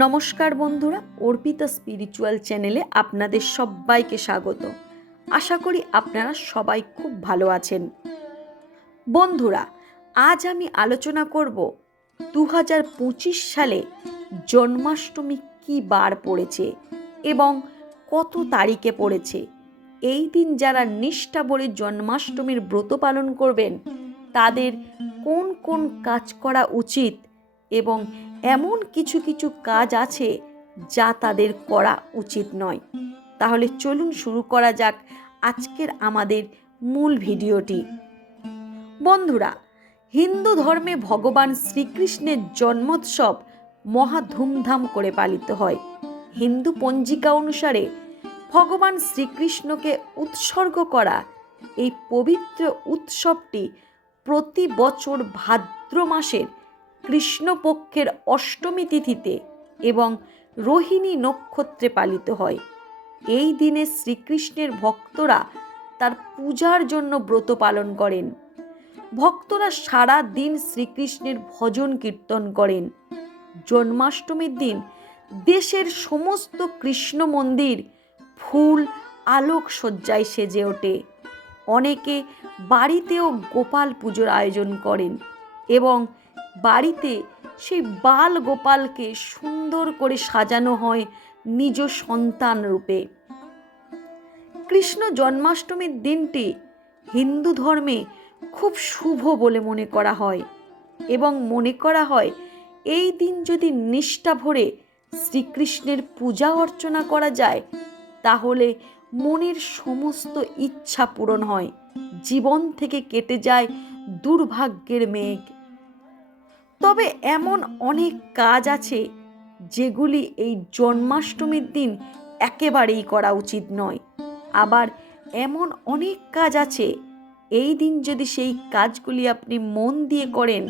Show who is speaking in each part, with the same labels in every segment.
Speaker 1: নমস্কার বন্ধুরা, অর্পিতা স্পিরিচুয়াল চ্যানেলে আপনাদের সবাইকে স্বাগত। আশা করি আপনারা সবাই খুব ভালো আছেন। বন্ধুরা, আজ আমি আলোচনা করব দু হাজার পঁচিশ সালে জন্মাষ্টমী কী বার পড়েছে এবং কত তারিখে পড়েছে। এই দিন যারা নিষ্ঠা ভরে জন্মাষ্টমীর ব্রত পালন করবেন, তাদের কোন কোন কাজ করা উচিত এবং এমন কিছু কিছু কাজ আছে যা তাদের করা উচিত নয়। তাহলে চলুন শুরু করা যাক আজকের আমাদের মূল ভিডিওটি। বন্ধুরা, হিন্দু ধর্মে ভগবান শ্রীকৃষ্ণের জন্মোৎসব মহা ধুমধাম করে পালিত হয়। হিন্দু পঞ্জিকা অনুসারে ভগবান শ্রীকৃষ্ণকে উৎসর্গ করা এই পবিত্র উৎসবটি প্রতি বছর ভাদ্র মাসের কৃষ্ণপক্ষের অষ্টমী তিথিতে এবং রোহিণী নক্ষত্রে পালিত হয়। এই দিনে শ্রীকৃষ্ণের ভক্তরা তার পূজার জন্য ব্রত পালন করেন। ভক্তরা সারা দিন শ্রীকৃষ্ণের ভজন কীর্তন করেন। জন্মাষ্টমীর দিন দেশের সমস্ত কৃষ্ণ মন্দির ফুল আলোক সজ্জায় সেজে ওঠে। অনেকে বাড়িতেও গোপাল পুজোর আয়োজন করেন এবং বাড়িতে সেই বাল গোপালকে সুন্দর করে সাজানো হয় নিজ সন্তান রূপে। কৃষ্ণ জন্মাষ্টমীর দিনটি হিন্দু ধর্মে খুব শুভ বলে মনে করা হয় এবং মনে করা হয় এই দিন যদি নিষ্ঠা ভরে শ্রীকৃষ্ণের পূজা অর্চনা করা যায়, তাহলে মনের সমস্ত ইচ্ছা পূরণ হয়, জীবন থেকে কেটে যায় দুর্ভাগ্যের মেঘ। তবে এমন অনেক কাজ আছে যেগুলি এই জন্মাষ্টমীর দিন একেবারেই করা উচিত নয়। আবার এমন অনেক কাজ আছে, এই দিন যদি সেই কাজগুলি আপনি মন দিয়ে করেন,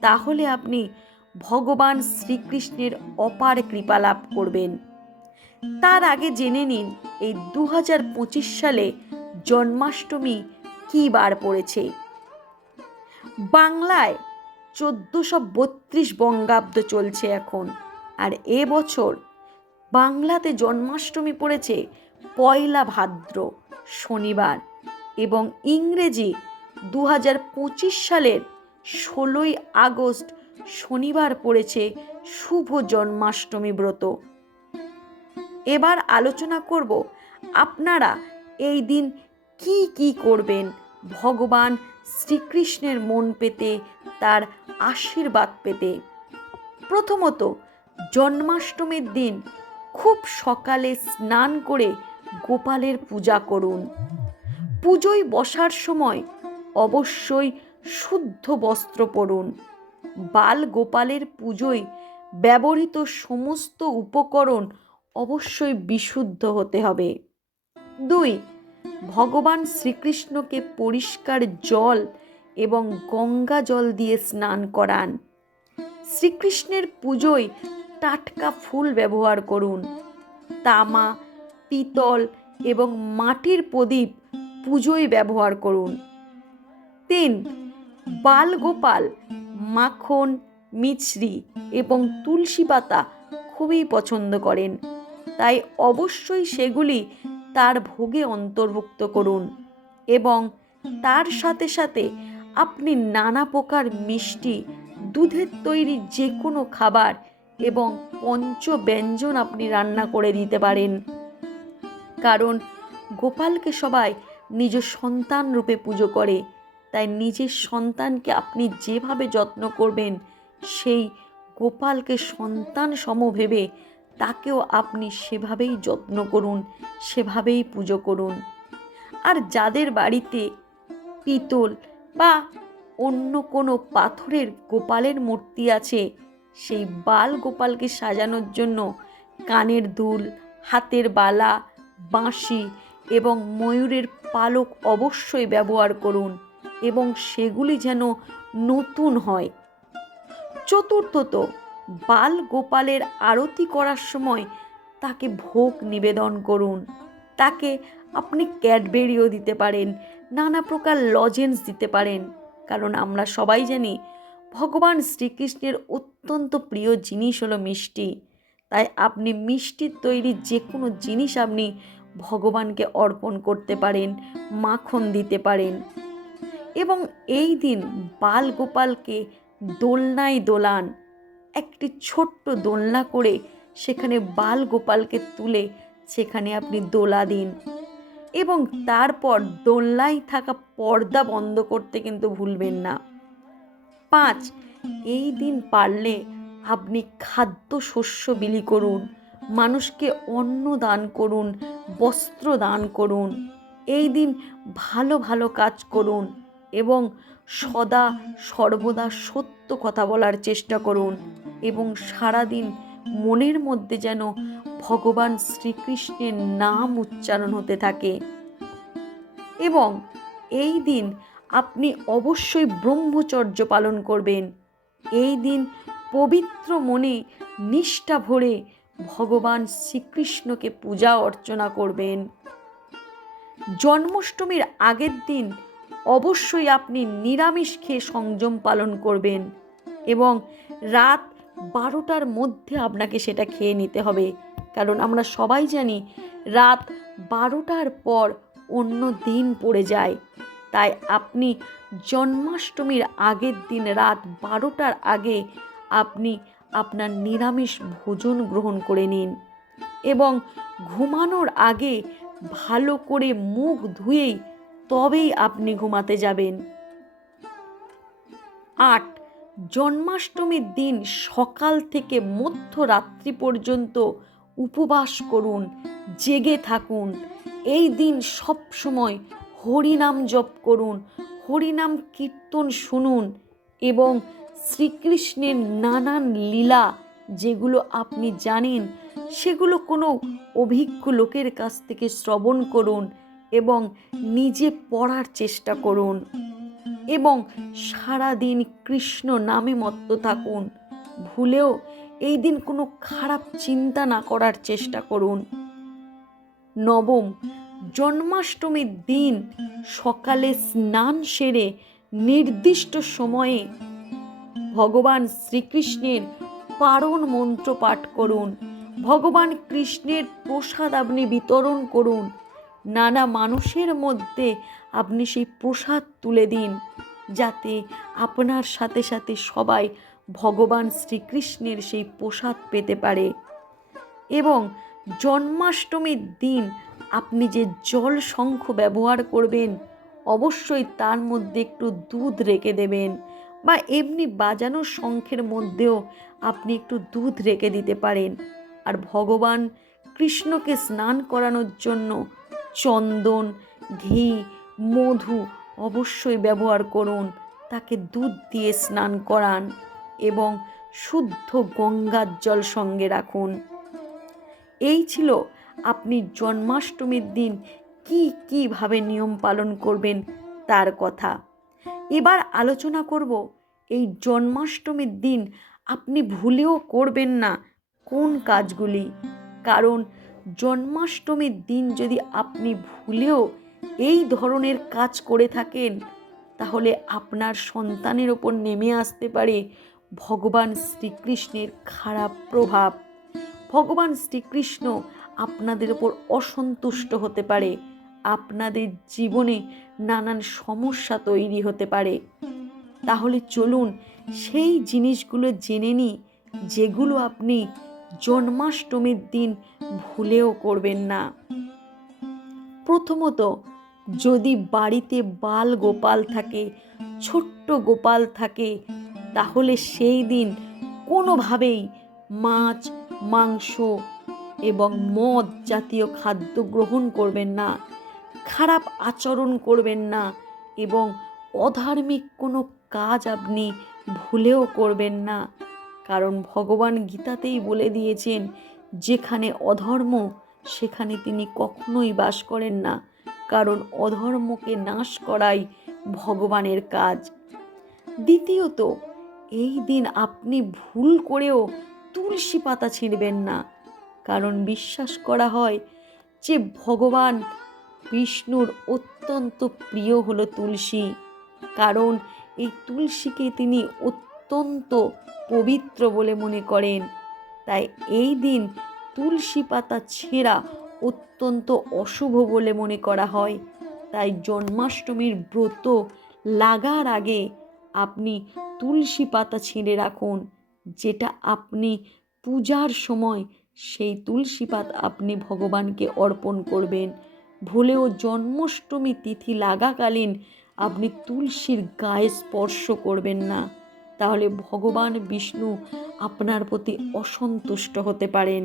Speaker 1: তাহলে আপনি ভগবান শ্রীকৃষ্ণের অপার কৃপা লাভ করবেন। তার আগে জেনে নিন, এই দু হাজার পঁচিশ সালে জন্মাষ্টমী কী বার পড়েছে। বাংলায় চোদ্দোশো বত্রিশ বঙ্গাব্দ চলছে এখন। আর এ বছর বাংলাতে জন্মাষ্টমী পড়েছে পয়লা ভাদ্র, শনিবার এবং ইংরেজি দু হাজার পঁচিশ সালের ষোলোই আগস্ট শনিবার পড়েছে শুভ জন্মাষ্টমী ব্রত। এবার আলোচনা করব আপনারা এই দিন কি কি করবেন ভগবান শ্রীকৃষ্ণের মন পেতে, তার আশীর্বাদ পেতে। প্রথমত, জন্মাষ্টমীর দিন খুব সকালে স্নান করে গোপালের পূজা করুন। পুজোয় বসার সময় অবশ্যই শুদ্ধ বস্ত্র পরুন। বাল গোপালের পুজোয় ব্যবহৃত সমস্ত উপকরণ অবশ্যই বিশুদ্ধ হতে হবে। দুই ভগবান শ্রীকৃষ্ণকে পরিষ্কার জল এবং গঙ্গা জল দিয়ে স্নান করান। শ্রীকৃষ্ণের পুজোয় টাটকা ফুল ব্যবহার করুন। তামা, পিতল এবং মাটির প্রদীপ পুজোয় ব্যবহার করুন। তিন, বালগোপাল, মাখন, মিছরি এবং তুলসী পাতা খুবই পছন্দ করেন। তাই অবশ্যই সেগুলি তার ভোগে অন্তর্ভুক্ত করুন এবং তার সাথে সাথে আপনি নানা প্রকার মিষ্টি, দুধের তৈরি যে কোনো খাবার এবং পঞ্চ ব্যঞ্জন আপনি রান্না করে দিতে পারেন। কারণ গোপালকে সবাই নিজ সন্তান রূপে পুজো করে, তাই নিজের সন্তানকে আপনি যেভাবে যত্ন করবেন, সেই গোপালকে সন্তান সম ভেবে তাকেও আপনি সেভাবেই যত্ন করুন, সেভাবেই পুজো করুন। আর যাদের বাড়িতে পিতল বা অন্য কোনো পাথরের গোপালের মূর্তি আছে, সেই বাল গোপালকে সাজানোর জন্য কানের দুল, হাতের বালা, বাঁশি এবং ময়ূরের পালক অবশ্যই ব্যবহার করুন এবং সেগুলি যেন নতুন হয়। চতুর্থত বাল গোপালের আরতি করার সময় তাকে ভোগ নিবেদন করুন। তাকে আপনি ক্যাডবেরিও দিতে পারেন, নানা প্রকার লজেন্স দিতে পারেন। কারণ আমরা সবাই জানি, ভগবান শ্রীকৃষ্ণের অত্যন্ত প্রিয় জিনিস হলো মিষ্টি। তাই আপনি মিষ্টির তৈরি যে কোনো জিনিস আপনি ভগবানকে অর্পণ করতে পারেন, মাখন দিতে পারেন। এবং এই দিন বাল গোপালকে দোলনায় দোলান। একটি ছোট্ট দোলনা করে সেখানে বাল গোপালকে তুলে সেখানে আপনি দোলা দিন। এবং তারপর দোলনায় থাকা পর্দা বন্ধ করতে কিন্তু ভুলবেন না। পাঁচ, এই দিন পারলে আপনি খাদ্য শস্য বিলি করুন, মানুষকে অন্ন দান করুন, বস্ত্র দান করুন, এই দিন ভালো ভালো কাজ করুন এবং সদা সর্বদা সত্য কথা বলার চেষ্টা করুন এবং সারাদিন মনের মধ্যে যেন ভগবান শ্রীকৃষ্ণের নাম উচ্চারণ হতে থাকে। এবং এই দিন আপনি অবশ্যই ব্রহ্মচর্য পালন করবেন। এই দিন পবিত্র মনে নিষ্ঠা ভরে ভগবান শ্রীকৃষ্ণকে পূজা অর্চনা করবেন। জন্মাষ্টমীর আগের দিন অবশ্যই আপনি নিরামিষ খেয়ে সংযম পালন করবেন এবং রাত বারোটার মধ্যে আপনাকে সেটা খেয়ে নিতে হবে। কারণ আমরা সবাই জানি রাত বারোটার পর অন্য দিন পড়ে যায়। তাই আপনি জন্মাষ্টমীর আগের দিন রাত বারোটার আগে আপনি আপনার নিরামিষ ভোজন গ্রহণ করে নিন এবং ঘুমানোর আগে ভালো করে মুখ ধুয়েই তবেই আপনি ঘুমাতে যাবেন। আট, জন্মাষ্টমীর দিন সকাল থেকে মধ্যরাত্রি পর্যন্ত উপবাস করুন, জেগে থাকুন। এই দিন সব সময় হরিনাম জপ করুন, হরিনাম কীর্তন শুনুন এবং শ্রীকৃষ্ণের নানান লীলা যেগুলো আপনি জানেন, সেগুলো কোনো অভিজ্ঞ লোকের কাছ থেকে শ্রবণ করুন। এবং নিজে পড়ার চেষ্টা করুন এবং সারাদিন কৃষ্ণ নামে মত্ত থাকুন। ভুলেও এই দিন কোনো খারাপ চিন্তা না করার চেষ্টা করুন। নবম, জন্মাষ্টমীর দিন সকালে স্নান সেরে নির্দিষ্ট সময়ে ভগবান শ্রীকৃষ্ণের পারণ মন্ত্র পাঠ করুন। ভগবান কৃষ্ণের প্রসাদ আপনি বিতরণ করুন। নানা মানুষের মধ্যে আপনি সেই প্রসাদ তুলে দিন, যাতে আপনার সাথে সাথে সবাই ভগবান শ্রীকৃষ্ণের সেই প্রসাদ পেতে পারে। এবং জন্মাষ্টমীর দিন আপনি যে জল শঙ্খ ব্যবহার করবেন, অবশ্যই তার মধ্যে একটু দুধ রেখে দেবেন বা এমনি বাজানো শঙ্খের মধ্যেও আপনি একটু দুধ রেখে দিতে পারেন। আর ভগবান কৃষ্ণকে স্নান করানোর জন্য চন্দন, ঘি, মধু অবশ্যই ব্যবহার করুন। তাকে দুধ দিয়ে স্নান করান এবং শুদ্ধ গঙ্গার জল সঙ্গে রাখুন। এই ছিল আপনি জন্মাষ্টমীর দিন কি কীভাবে নিয়ম পালন করবেন তার কথা। এবার আলোচনা করব এই জন্মাষ্টমীর দিন আপনি ভুলেও করবেন না কোন কাজগুলি। কারণ জন্মাষ্টমীর দিন যদি আপনি ভুলেও এই ধরনের কাজ করে থাকেন, তাহলে আপনার সন্তানের ওপর নেমে আসতে পারে ভগবান শ্রীকৃষ্ণের খারাপ প্রভাব। ভগবান শ্রীকৃষ্ণ আপনাদের ওপর অসন্তুষ্ট হতে পারে, আপনাদের জীবনে নানান সমস্যা তৈরি হতে পারে। তাহলে চলুন সেই জিনিসগুলো জেনে নিই, যেগুলো আপনি জন্মাষ্টমীর দিন ভুলেও করবেন না। প্রথমত, যদি বাড়িতে বাল গোপাল থাকে, ছোট্ট গোপাল থাকে, তাহলে সেই দিন কোনোভাবেই মাছ, মাংস এবং মদ জাতীয় খাদ্য গ্রহণ করবেন না, খারাপ আচরণ করবেন না এবং অধার্মিক কোনো কাজ আপনি ভুলেও করবেন না। কারণ ভগবান গীতাতেই বলে দিয়েছেন যেখানে অধর্ম, সেখানে তিনি কখনোই বাস করেন না। কারণ অধর্মকে নাশ করাই ভগবানের কাজ। দ্বিতীয়ত, এই দিন আপনি ভুল করেও তুলসী পাতা ছিঁড়বেন না। কারণ বিশ্বাস করা হয় যে ভগবান বিষ্ণুর অত্যন্ত প্রিয় হলো তুলসী। কারণ এই তুলসীকে তিনি অত্যন্ত পবিত্র বলে মনে করেন। তাই এই দিন তুলসী পাতা ছেঁড়া অত্যন্ত অশুভ বলে মনে করা হয়। তাই জন্মাষ্টমীর ব্রত লাগার আগে আপনি তুলসী পাতা ছিঁড়ে রাখুন। যেটা আপনি পূজার সময় সেই তুলসী পাতা আপনি ভগবানকে অর্পণ করবেন। ভুলেও জন্মাষ্টমী তিথি লাগাকালীন আপনি তুলসীর গায়ে স্পর্শ করবেন না। তাহলে ভগবান বিষ্ণু আপনার প্রতি অসন্তুষ্ট হতে পারেন।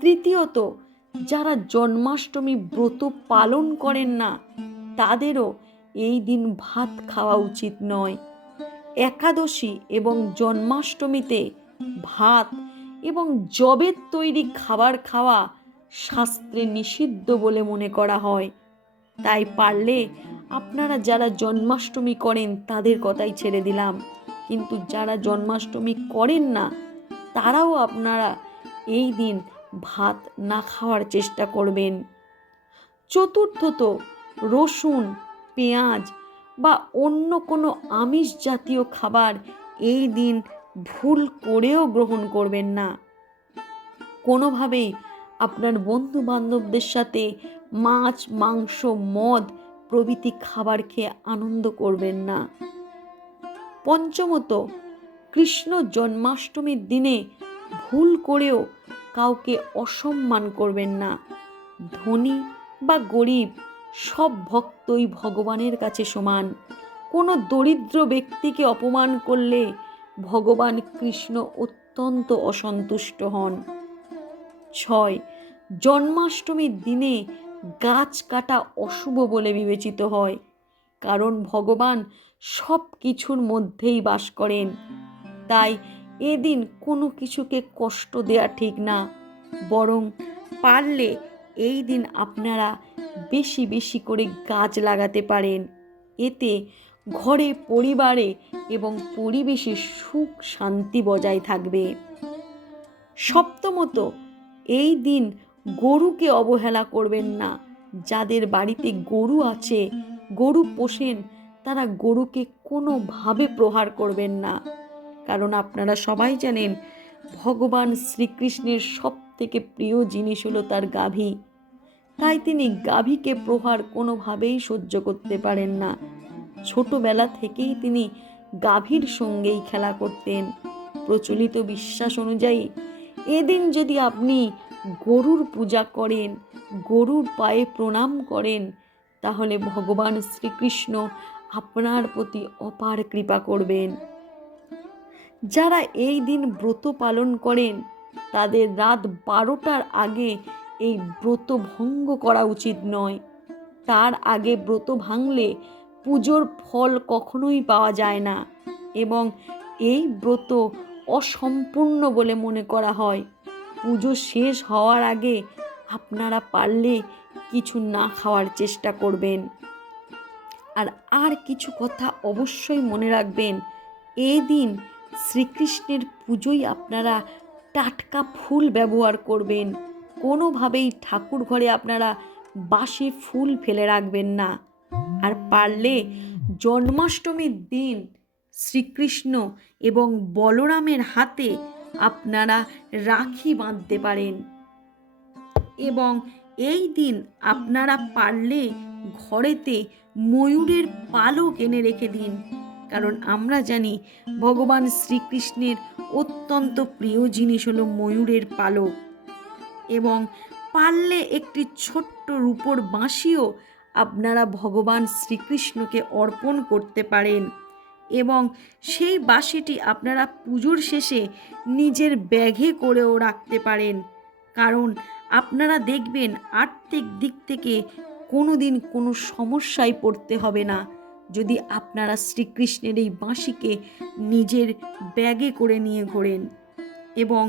Speaker 1: তৃতীয়ত, যারা জন্মাষ্টমী ব্রত পালন করেন না, তাদেরও এই দিন ভাত খাওয়া উচিত নয়। একাদশী এবং জন্মাষ্টমীতে ভাত এবং জবের তৈরি খাবার খাওয়া শাস্ত্রে নিষিদ্ধ বলে মনে করা হয়। তাই পারলে আপনারা যারা জন্মাষ্টমী করেন, তাদের কথাই ছেড়ে দিলাম। কিন্তু যারা জন্মাষ্টমী করেন না, তারাও আপনারা এই দিন ভাত না খাওয়ার চেষ্টা করবেন। চতুর্থত রসুন, পেঁয়াজ বা অন্য কোনো আমিষ জাতীয় খাবার এই দিন ভুল করেও গ্রহণ করবেন না। কোনোভাবেই আপনার বন্ধু বান্ধবদের সাথে মাছ, মাংস, মদ প্রভৃতি খাবার খেয়ে আনন্দ করবেন না। পঞ্চমত, কৃষ্ণ জন্মাষ্টমীর দিনে ভুল করেও কাউকে অসম্মান করবেন না। ধনী বা গরিব, সব ভক্তই ভগবানের কাছে সমান। কোনো দরিদ্র ব্যক্তিকে অপমান করলে ভগবান কৃষ্ণ অত্যন্ত অসন্তুষ্ট হন। ছয়, জন্মাষ্টমীর দিনে গাছ কাটা অশুভ বলে বিবেচিত হয়, কারণ ভগবান সব কিছুর মধ্যেই বাস করেন। তাই এদিন কোনো কিছুকে কষ্ট দেয়া ঠিক না, বরং পারলে এই দিন আপনারা বেশি বেশি করে গাছ লাগাতে পারেন। এতে ঘরে পরিবারে এবং পরিবেশে সুখ শান্তি বজায় থাকবে। সপ্তমত, এই দিন গরুকে অবহেলা করবেন না। যাদের বাড়িতে গরু আছে, গরু পোষেন তারা গরুকে কোনোভাবে প্রহার করবেন না। কারণ আপনারা সবাই জানেন, ভগবান শ্রীকৃষ্ণের সব থেকে প্রিয় জিনিস হলো তার গাভী। তাই তিনি গাভীকে প্রহার কোনোভাবেই সহ্য করতে পারেন না। ছোটবেলা থেকেই তিনি গাভীর সঙ্গেই খেলা করতেন। প্রচলিত বিশ্বাস অনুযায়ী, এদিন যদি আপনি গরুর পূজা করেন, গরুর পায়ে প্রণাম করেন, তাহলে ভগবান শ্রীকৃষ্ণ আপনার প্রতি অপার কৃপা করবেন। যারা এই দিন ব্রত পালন করেন, তাদের রাত বারোটার আগে এই ব্রত ভঙ্গ করা উচিত নয়। তার আগে ব্রত ভাঙলে পুজোর ফল কখনোই পাওয়া যায় না এবং এই ব্রত অসম্পূর্ণ বলে মনে করা হয়। পুজো শেষ হওয়ার আগে আপনারা পারলে কিছু না খাওয়ার চেষ্টা করবেন। আর আর কিছু কথা অবশ্যই মনে রাখবেন। এই দিন শ্রীকৃষ্ণের পুজোয় আপনারা টাটকা ফুল ব্যবহার করবেন। কোনোভাবেই ঠাকুর ঘরে আপনারা বাসে ফুল ফেলে রাখবেন না। আর পারলে জন্মাষ্টমীর দিন শ্রীকৃষ্ণ এবং বলরামের হাতে আপনারা রাখি বাঁধতে পারেন। এবং এই দিন আপনারা পারলে ঘরেতে ময়ূরের পালক এনে রেখে দিন, কারণ আমরা জানি ভগবান শ্রীকৃষ্ণের অত্যন্ত প্রিয় জিনিস হলো ময়ূরের পালক। এবং পারলে একটি ছোট্ট রূপোর বাঁশিও আপনারা ভগবান শ্রীকৃষ্ণকে অর্পণ করতে পারেন। এবং সেই বাঁশিটি আপনারা পুজোর শেষে নিজের ব্যাগে করেও রাখতে পারেন, কারণ আপনারা দেখবেন আর্থিক দিক থেকে কোনো দিন কোনো সমস্যায় পড়তে হবে না। যদি আপনারা শ্রীকৃষ্ণের এই বাঁশিকে নিজের ব্যাগে করে নিয়ে ঘোরেন এবং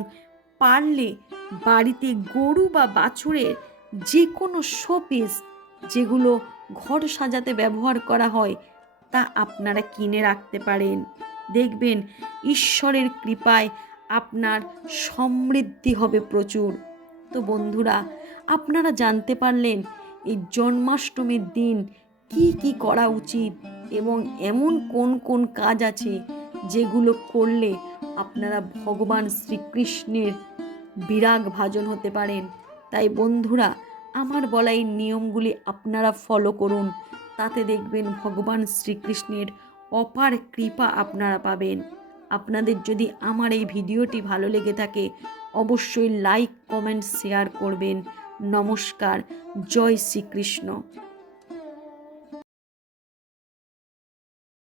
Speaker 1: পারলে বাড়িতে গরু বা বাছুরের যে কোনো শোপিস যেগুলো ঘর সাজাতে ব্যবহার করা হয়, তা আপনারা কিনে রাখতে পারেন। দেখবেন ঈশ্বরের কৃপায় আপনার সমৃদ্ধি হবে প্রচুর। তো বন্ধুরা, আপনারা জানতে পারলেন এই জন্মাষ্টমীর দিন কি কি করা উচিত এবং এমন কোন কোন কাজ আছে যেগুলো করলে আপনারা ভগবান শ্রীকৃষ্ণের বিরাগ ভাজন হতে পারেন? তাই বন্ধুরা, আমার বলা এই নিয়মগুলি আপনারা ফলো করুন। তাতে দেখবেন ভগবান শ্রীকৃষ্ণের অপার কৃপা আপনারা পাবেন। আপনাদের যদি আমার এই ভিডিওটি ভালো লেগে থাকে, অবশ্যই লাইক কমেন্ট শেয়ার করবেন। নমস্কার জয় শ্রীকৃষ্ণ।